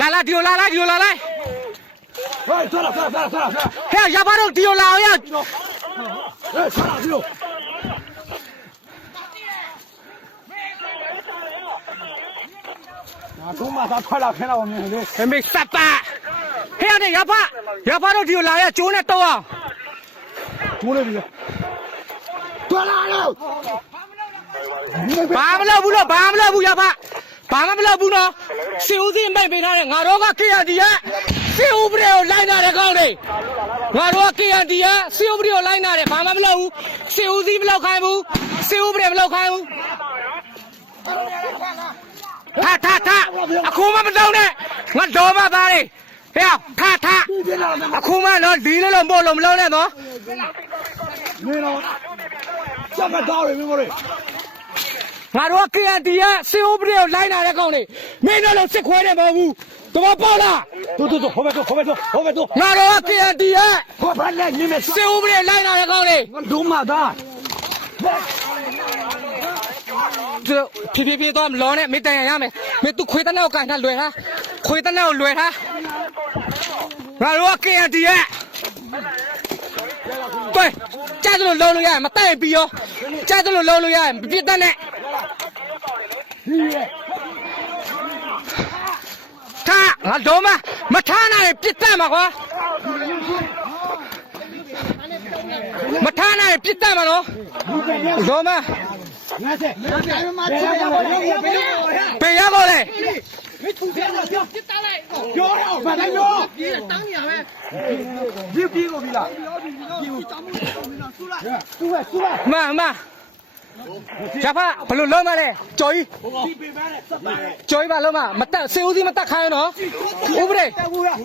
来来，丢来来丢来来，哎，算了算了算了算了算了，嘿，哑巴都丢了，要哎，算了就。啊，中马他快了，看到我们的，没三八，嘿呀，这哑巴哑巴都丢了，要酒呢都啊，中了这个，断了了。ဘာမလုပ်ဘူးလို့ဘာမလုပ်ဘူးရဖ ဘာမှမလုပ်ဘူးနော်စေဦးစီးမိုက်ပေးထားတယ်ငါတို့က KND ရဲ့စေဦးပရေကိုလိုက်နာတဲ့ကောင်းတယ်ငါတို့က KND ရဲ့စေဦးပရေကိုလိုက်နာတယ်ဘာမှမလုပ်ဘူးစေဦးစီးမလောက်ခိုင်းဘူးစေဦးပရေမလောက်ခိုင်းဘူးထားထားထားအခုမှမတော့နဲ့ငါတော်မှသားတယ်ဟဲ့ထားထားအခုမှတော့ဒီလေးလုံးပို့လို့မလုံးနဲ့နော်မင်းတော့စက်ကတော့ရမင်းမလို့ တို့က KND ကစီဦးပရေကိုလိုက်နာတဲ့ကောင်းတွေမင်းတို့လုံးစစ်ခွဲတယ်မဟုတ်ဘူးတဘောပေါက်လား 走走走，后面走，后面走，后面走。 ငါတို့က KND ရဲ့ 我把那你们 စေဦးပရိလိုက်လာတဲ့ကောင်းလေး 我中马的， သူဖြည်းဖြည်းဖြည်းတော့မလောနဲ့မင်းတန်ရရမယ်မင်းသူခွေးတနက်ကိုကန်ထားလွယ်ထားခွေးတနက်ကိုလွယ်ထားငါတို့က KND ရဲ့တွေ့ကြားသလိုလုံးလို့ရရင်မတိုက်ရင်ပြီးရောကြားသလိုလုံး ထားငါတော့မမထားနိုင်ရင်ပြစ်တတ်မှာကွာမထားနိုင်ရင်ပြစ်တတ်မှာနော်တော့မ 俺这，俺他妈这样我要要不要？ ဘယ်ရောက်တော့လဲ 有了，把他有。你逼我逼了，逼我。输了输了， မှန်မှန် ရဖဘလို့လုံးမလဲကြော်ကြီးကြော်ကြီးပါလုံးမမတက်စေဦးစီးမတက်ခိုင်းနော်ဥပဒေ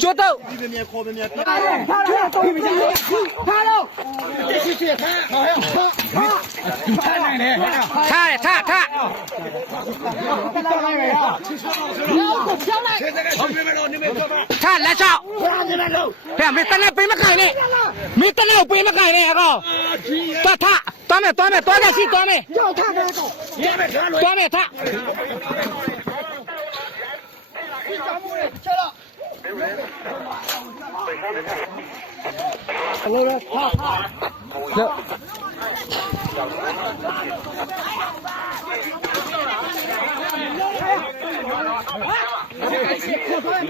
ကျိုးတော့ဒီမြန်ခေါ်မြန်ပြပါတော့ဟာတော့တော့ပြီဟာတော့တက်ရှိရှိဟာဟောဟာနိုင်တယ်ထားတယ်ထားထားထားလိုက်ပဲဟာလောက်ကိုပြောင်းလိုက်ထားလက်ချောက်ဟာနေမလို့ဖေမင်းတနက်ပေးမခိုင်းနဲ့ မင်းတလောက်ပေးမကန်နဲ့အကောင်သွားထသွားမယ်သွားမယ်သွားမယ်ရှိသွားမယ်ကြောက်ထားတယ်ကောင်သွားမယ်ထားလို့သွားမယ်ထားအလိုရဟာဟာည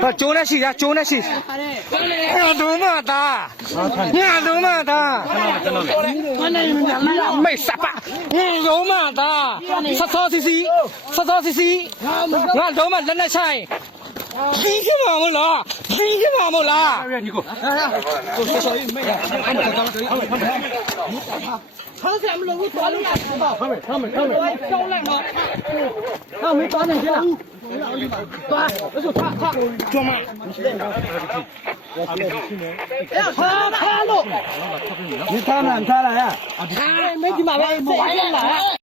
ဟာကျိုးနဲ့ရှိတာကျိုးနဲ့ရှိအဲ့ဒါဒုမတာညဒုမတာမိတ်စပါညဒုမတာဆဆောစီစီဆဆောစီစီငါဒုမလက်နဲ့ဆိုင်ဒီကမမလားဒီကမမလားညီကိုကိုဆောဆောမိတ်ဟမ်တော်တော်ထားဆံမလို့ဘူးတော်လို့ရပါမယ်ထားမယ်ထားမယ်ထားလိုက်ပါထားမယ်တော်နေကြလား 哎呀，他他弄，你他哪他来啊？没地方来，没地方。